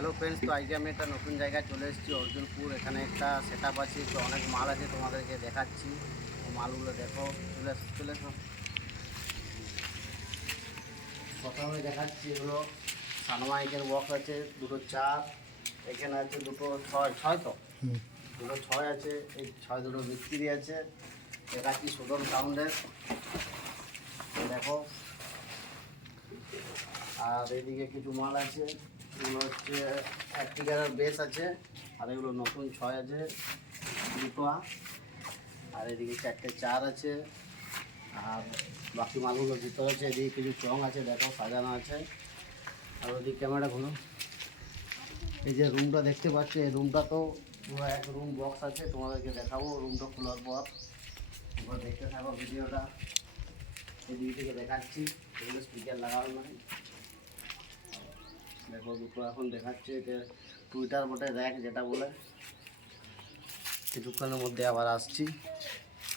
Hello friends, তো আজকে আমি একটা নতুন জায়গায় চলে এসেছি অর্জুনপুর। এখানে একটা সেট আপ আছে, তো অনেক মাল আছে, তোমাদেরকে দেখাচ্ছি। তো মালগুলো দেখো, চলে এসো। প্রথমে দেখাচ্ছি, এগুলো সানমাইকের বক্স আছে, দুটো চার, এখানে আছে দুটো ছয়, ছয় তো দুটো ছয় আছে, এই ছয় দুটো মিস্ত্রি আছে। দেখাচ্ছি সুদম সাউন্ডের, দেখো। আর এদিকে কিছু মাল আছে, এগুলো হচ্ছে অ্যাক্টিকারের বেস আছে, আর এগুলো নতুন ছয় আছে দুটো। আর এদিকে চারটে চার আছে, আর বাকি মালগুলো ভিতরে আছে। এদিকে কিছু চং আছে, দেখো সাজানো আছে। আর ওদিকে ক্যামেরা ঘুরো, এই যে রুমটা দেখতে পাচ্ছ, এই রুমটা তো পুরো এক রুম বক্স আছে, তোমাদেরকে দেখাবো রুমটা খোলার পর। এবার দেখতে থাকো ভিডিওটা, এদিকে থেকে দেখাচ্ছি। এগুলো স্পিকার লাগানো নয়, দেখো দুটো এখন দেখাচ্ছে। এটা টুইটার বটে, র্যাক যেটা বলে। কিছুক্ষণের মধ্যে আবার আসছি।